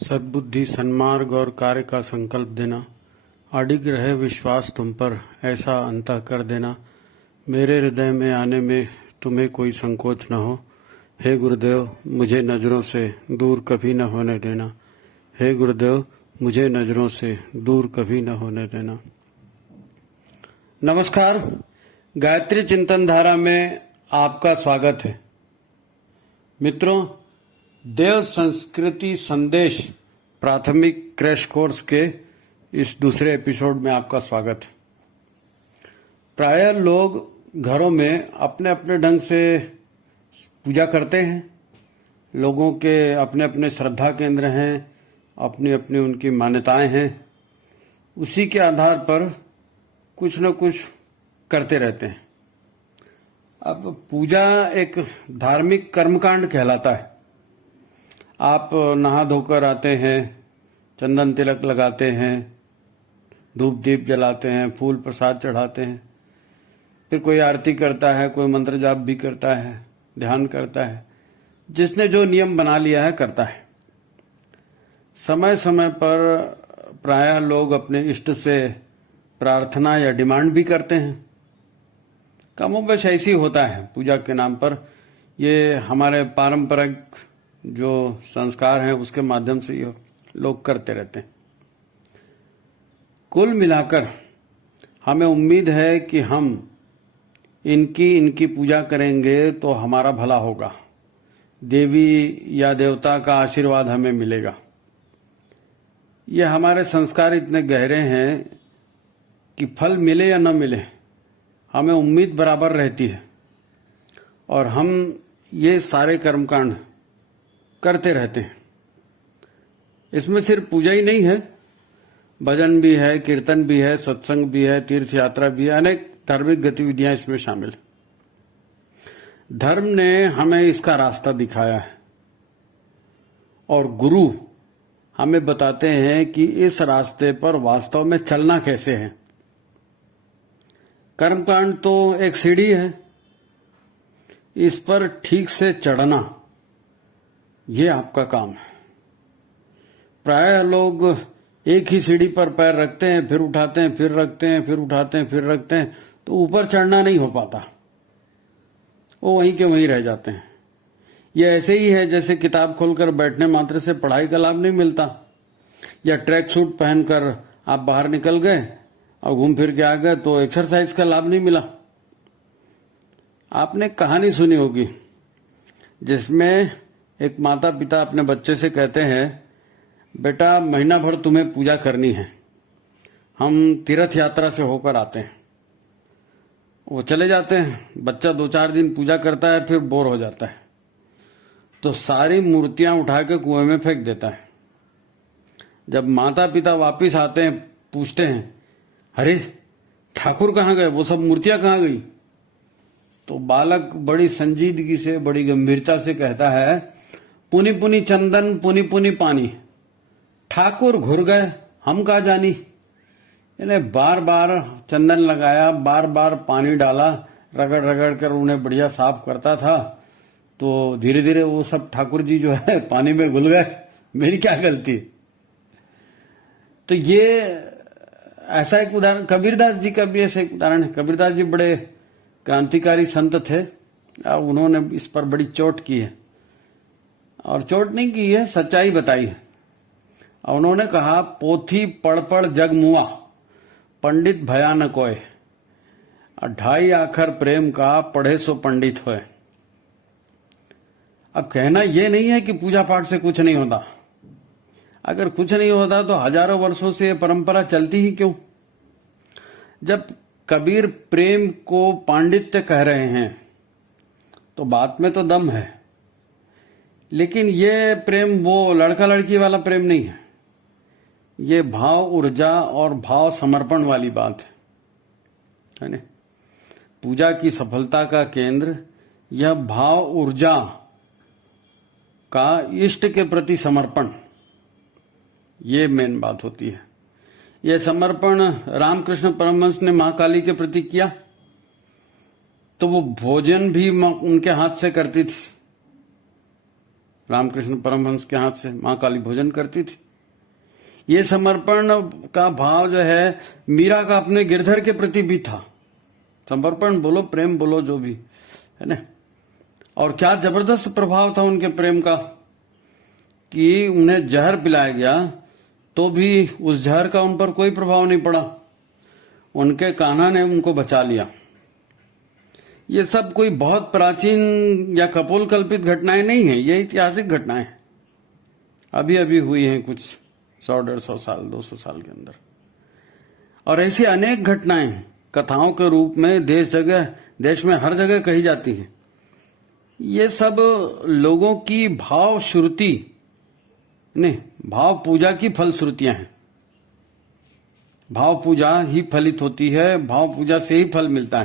सद्बुद्धि, सन्मार्ग और कार्य का संकल्प देना, अडिग रहे विश्वास तुम पर, ऐसा अंतः कर देना, मेरे हृदय में आने में तुम्हें कोई संकोच न हो। हे गुरुदेव, मुझे नजरों से दूर कभी न होने देना। हे गुरुदेव, मुझे नजरों से दूर कभी न होने देना। नमस्कार, गायत्री चिंतन धारा में आपका स्वागत है। मित्रों, देव संस्कृति संदेश प्राथमिक क्रैश कोर्स के इस दूसरे एपिसोड में आपका स्वागत है। प्रायः लोग घरों में अपने अपने ढंग से पूजा करते हैं। लोगों के अपने अपने श्रद्धा केंद्र हैं, अपनी अपनी उनकी मान्यताएं हैं। उसी के आधार पर कुछ न कुछ करते रहते हैं। अब पूजा एक धार्मिक कर्मकांड कहलाता है। आप नहा धोकर आते हैं, चंदन तिलक लगाते हैं, धूप दीप जलाते हैं, फूल प्रसाद चढ़ाते हैं, फिर कोई आरती करता है, कोई मंत्र जाप भी करता है, ध्यान करता है। जिसने जो नियम बना लिया है करता है। समय समय पर प्रायः लोग अपने इष्ट से प्रार्थना या डिमांड भी करते हैं। कमोबेश ऐसी होता है पूजा के नाम पर। ये हमारे पारंपरिक जो संस्कार हैं उसके माध्यम से ये लोग करते रहते हैं। कुल मिलाकर हमें उम्मीद है कि हम इनकी पूजा करेंगे तो हमारा भला होगा, देवी या देवता का आशीर्वाद हमें मिलेगा। ये हमारे संस्कार इतने गहरे हैं कि फल मिले या न मिले हमें उम्मीद बराबर रहती है और हम ये सारे कर्मकांड करते रहते हैं। इसमें सिर्फ पूजा ही नहीं है, भजन भी है, कीर्तन भी है, सत्संग भी है, तीर्थ यात्रा भी है, अनेक धार्मिक गतिविधियां इसमें शामिल। धर्म ने हमें इसका रास्ता दिखाया है और गुरु हमें बताते हैं कि इस रास्ते पर वास्तव में चलना कैसे है। कर्मकांड तो एक सीढ़ी है, इस पर ठीक से चढ़ना ये आपका काम है। प्रायः लोग एक ही सीढ़ी पर पैर रखते हैं, फिर उठाते हैं, फिर रखते हैं, फिर उठाते हैं, फिर रखते हैं, तो ऊपर चढ़ना नहीं हो पाता, वो वहीं के वहीं रह जाते हैं। ये ऐसे ही है जैसे किताब खोलकर बैठने मात्र से पढ़ाई का लाभ नहीं मिलता, या ट्रैक सूट पहनकर आप बाहर निकल गए और घूम फिर के आ गए तो एक्सरसाइज का लाभ नहीं मिला। आपने कहानी सुनी होगी जिसमें एक माता पिता अपने बच्चे से कहते हैं, बेटा महीना भर तुम्हें पूजा करनी है, हम तीर्थ यात्रा से होकर आते हैं। वो चले जाते हैं। बच्चा 2-4 दिन पूजा करता है, फिर बोर हो जाता है तो सारी मूर्तियां उठा के कुएं में फेंक देता है। जब माता पिता वापिस आते हैं, पूछते हैं, अरे ठाकुर कहाँ गए, वो सब मूर्तियां कहाँ गई? तो बालक बड़ी संजीदगी से, बड़ी गंभीरता से कहता है, पुनी पुनी चंदन, पुनी पुनी पानी, ठाकुर घुर गए, हम कहाँ जानी। इन्हें बार बार चंदन लगाया, बार बार पानी डाला, रगड़ रगड़ कर उन्हें बढ़िया साफ करता था, तो धीरे धीरे वो सब ठाकुर जी जो है पानी में घुल गए। मेरी क्या गलती। तो ये ऐसा एक उदाहरण कबीरदास जी का भी ऐसा एक उदाहरण है। कबीरदास जी बड़े क्रांतिकारी संत थे, उन्होंने इस पर बड़ी चोट की है, और चोट नहीं की है, सच्चाई बताई है। और उन्होंने कहा, पोथी पढ़ पढ़ जग मुआ, पंडित भया न कोय, 2.5 आखर प्रेम का, पढ़े सो पंडित होए। अब कहना यह नहीं है कि पूजा पाठ से कुछ नहीं होता। अगर कुछ नहीं होता तो हजारों वर्षों से यह परंपरा चलती ही क्यों। जब कबीर प्रेम को पांडित्य कह रहे हैं तो बात में तो दम है, लेकिन ये प्रेम वो लड़का लड़की वाला प्रेम नहीं है। ये भाव ऊर्जा और भाव समर्पण वाली बात है ना। पूजा की सफलता का केंद्र यह भाव ऊर्जा का इष्ट के प्रति समर्पण, ये मेन बात होती है। यह समर्पण रामकृष्ण परमहंस ने मां काली के प्रति किया तो वो भोजन भी उनके हाथ से करती थी। रामकृष्ण परमहंस के हाथ से मां काली भोजन करती थी। ये समर्पण का भाव जो है मीरा का अपने गिरधर के प्रति भी था। समर्पण बोलो, प्रेम बोलो, जो भी है ना। और क्या जबरदस्त प्रभाव था उनके प्रेम का कि उन्हें जहर पिलाया गया तो भी उस जहर का उन पर कोई प्रभाव नहीं पड़ा। उनके कान्हा ने उनको बचा लिया। ये सब कोई बहुत प्राचीन या कपोल कल्पित घटनाएं नहीं है, ये ऐतिहासिक घटनाएं हैं, अभी अभी हुई हैं कुछ 100-150 साल 200 साल के अंदर। और ऐसी अनेक घटनाएं कथाओं के रूप में देश में हर जगह कही जाती है। ये सब लोगों की भाव श्रुति नहीं, भाव पूजा की फलश्रुतियां हैं। भाव पूजा ही फलित होती है, भाव पूजा से ही फल मिलता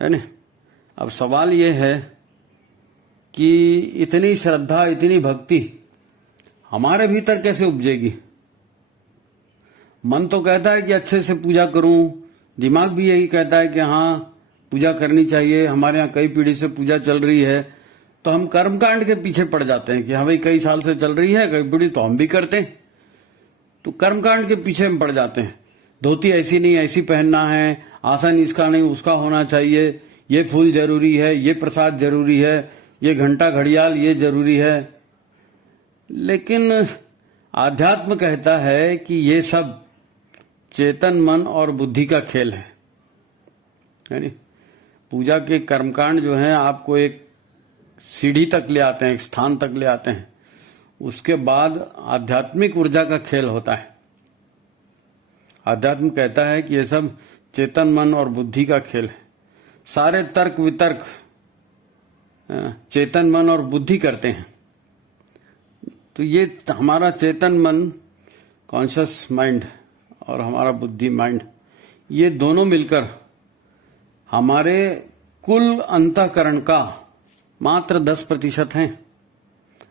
है ना। अब सवाल यह है कि इतनी श्रद्धा, इतनी भक्ति हमारे भीतर कैसे उपजेगी। मन तो कहता है कि अच्छे से पूजा करूं, दिमाग भी यही कहता है कि हाँ पूजा करनी चाहिए, हमारे यहाँ कई पीढ़ी से पूजा चल रही है, तो हम कर्मकांड के पीछे पड़ जाते हैं कि हाँ भाई कई साल से चल रही है, कई पीढ़ी तो हम भी करते हैं, तो कर्मकांड के पीछे हम पड़ जाते हैं। धोती ऐसी नहीं ऐसी पहनना है, आसन इसका नहीं उसका होना चाहिए, ये फूल जरूरी है, ये प्रसाद जरूरी है, ये घंटा घड़ियाल ये जरूरी है। लेकिन आध्यात्म कहता है कि ये सब चेतन मन और बुद्धि का खेल है नहीं। पूजा के कर्मकांड जो है आपको एक सीढ़ी तक ले आते हैं, एक स्थान तक ले आते हैं, उसके बाद आध्यात्मिक ऊर्जा का खेल होता है। आध्यात्म कहता है कि ये सब चेतन मन और बुद्धि का खेल है। सारे तर्क वितर्क चेतन मन और बुद्धि करते हैं। तो ये हमारा चेतन मन, कॉन्शियस माइंड, और हमारा बुद्धि माइंड, ये दोनों मिलकर हमारे कुल अंतःकरण का मात्र 10% हैं।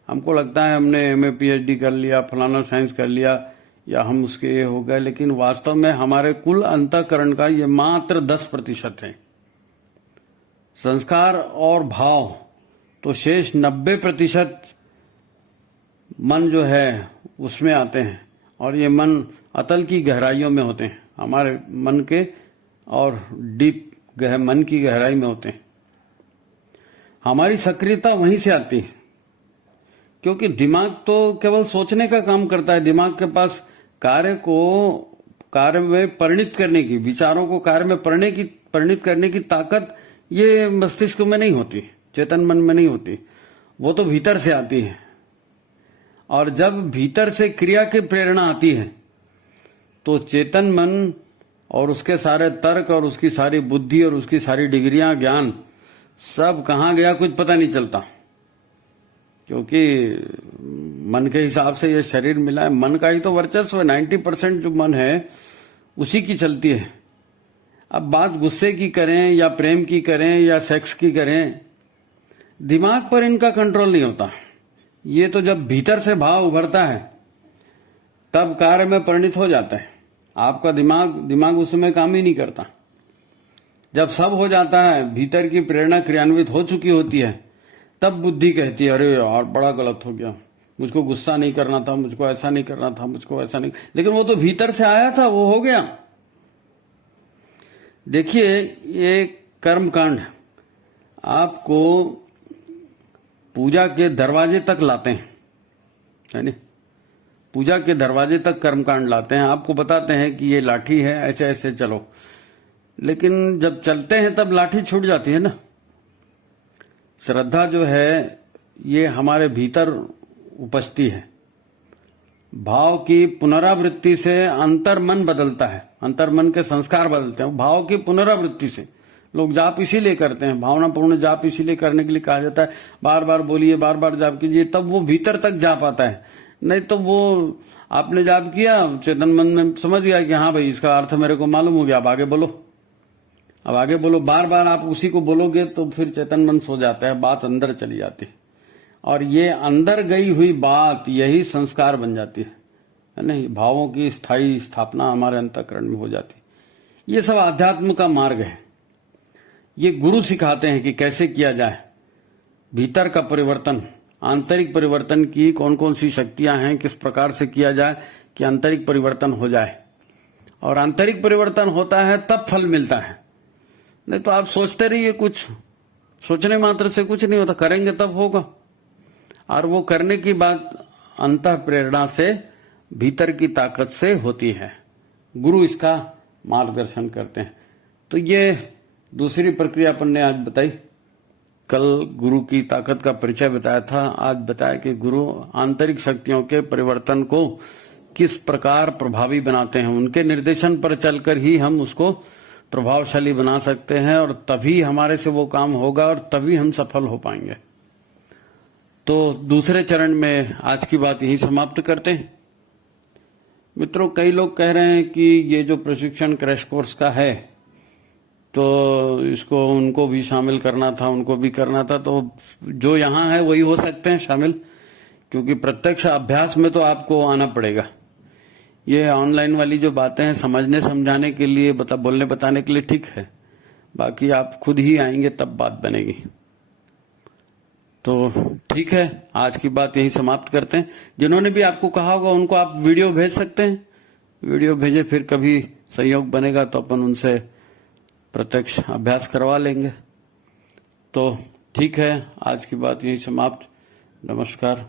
हमको लगता है हमने एमए पीएचडी कर लिया, फलाना साइंस कर लिया, या हम उसके ये हो गए, लेकिन वास्तव में हमारे कुल अंतःकरण का ये मात्र 10% है। संस्कार और भाव तो शेष 90% मन जो है उसमें आते हैं, और ये मन अतल की गहराइयों में होते हैं, हमारे मन के और डीप मन की गहराई में होते हैं। हमारी सक्रियता वहीं से आती है, क्योंकि दिमाग तो केवल सोचने का काम करता है। दिमाग के पास कार्य में परिणित करने की, विचारों को कार्य में परिणित करने की ताकत ये मस्तिष्क में नहीं होती, चेतन मन में नहीं होती, वो तो भीतर से आती है। और जब भीतर से क्रिया की प्रेरणा आती है तो चेतन मन और उसके सारे तर्क और उसकी सारी बुद्धि और उसकी सारी डिग्रियां, ज्ञान सब कहाँ गया कुछ पता नहीं चलता, क्योंकि मन के हिसाब से ये शरीर मिला है। मन का ही तो वर्चस्व है, 90% जो मन है उसी की चलती है। अब बात गुस्से की करें या प्रेम की करें या सेक्स की करें, दिमाग पर इनका कंट्रोल नहीं होता। ये तो जब भीतर से भाव उभरता है तब कार्य में परिणित हो जाता है। आपका दिमाग उस समय काम ही नहीं करता। जब सब हो जाता है, भीतर की प्रेरणा क्रियान्वित हो चुकी होती है, तब बुद्धि कहती है अरे यार बड़ा गलत हो गया, मुझको गुस्सा नहीं करना था, मुझको ऐसा नहीं करना था, मुझको ऐसा नहीं, लेकिन वो तो भीतर से आया था, वो हो गया। देखिए ये कर्मकांड आपको पूजा के दरवाजे तक लाते हैं, है नहीं? पूजा के दरवाजे तक कर्मकांड लाते हैं, आपको बताते हैं कि ये लाठी है, ऐसे ऐसे चलो। लेकिन जब चलते हैं तब लाठी छूट जाती है ना। श्रद्धा जो है ये हमारे भीतर उपजती है। भाव की पुनरावृत्ति से अंतर्मन बदलता है, अंतर्मन के संस्कार बदलते हैं भाव की पुनरावृत्ति से। लोग जाप इसीलिए करते हैं, भावनापूर्ण जाप इसीलिए करने के लिए कहा जाता है, बार बार बोलिए, बार बार जाप कीजिए, तब वो भीतर तक जा पाता है। नहीं तो वो आपने जाप किया, चेतन मन में समझ गया कि हाँ भाई इसका अर्थ मेरे को मालूम हो गया, अब आगे बोलो, अब आगे बोलो। बार बार आप उसी को बोलोगे तो फिर चेतन मन सो जाता है, बात अंदर चली जाती है, और ये अंदर गई हुई बात यही संस्कार बन जाती है नहीं? भावों की स्थायी स्थापना हमारे अंतःकरण में हो जाती है। ये सब आध्यात्म का मार्ग है। ये गुरु सिखाते हैं कि कैसे किया जाए, भीतर का परिवर्तन आंतरिक परिवर्तन की कौन कौन सी शक्तियां हैं, किस प्रकार से किया जाए कि आंतरिक परिवर्तन हो जाए। और आंतरिक परिवर्तन होता है तब फल मिलता है, नहीं तो आप सोचते रहिए, कुछ सोचने मात्र से कुछ नहीं होता, करेंगे तब होगा। और वो करने की बात अंतः प्रेरणा से, भीतर की ताकत से होती है। गुरु इसका मार्गदर्शन करते हैं। तो ये दूसरी प्रक्रिया अपन ने आज बताई। कल गुरु की ताकत का परिचय बताया था, आज बताया कि गुरु आंतरिक शक्तियों के परिवर्तन को किस प्रकार प्रभावी बनाते हैं। उनके निर्देशन पर चलकर ही हम उसको प्रभावशाली बना सकते हैं, और तभी हमारे से वो काम होगा और तभी हम सफल हो पाएंगे। तो दूसरे चरण में आज की बात यही समाप्त करते हैं। मित्रों, कई लोग कह रहे हैं कि ये जो प्रशिक्षण क्रैश कोर्स का है, तो इसको उनको भी शामिल करना था, उनको भी करना था। तो जो यहाँ है वही हो सकते हैं शामिल, क्योंकि प्रत्यक्ष अभ्यास में तो आपको आना पड़ेगा। ये ऑनलाइन वाली जो बातें हैं समझने समझाने के लिए, बोलने बताने के लिए ठीक है, बाकी आप खुद ही आएंगे तब बात बनेगी। तो ठीक है, आज की बात यही समाप्त करते हैं। जिन्होंने भी आपको कहा होगा उनको आप वीडियो भेज सकते हैं, वीडियो भेजे, फिर कभी संयोग बनेगा तो अपन उनसे प्रत्यक्ष अभ्यास करवा लेंगे। तो ठीक है, आज की बात यही समाप्त। नमस्कार।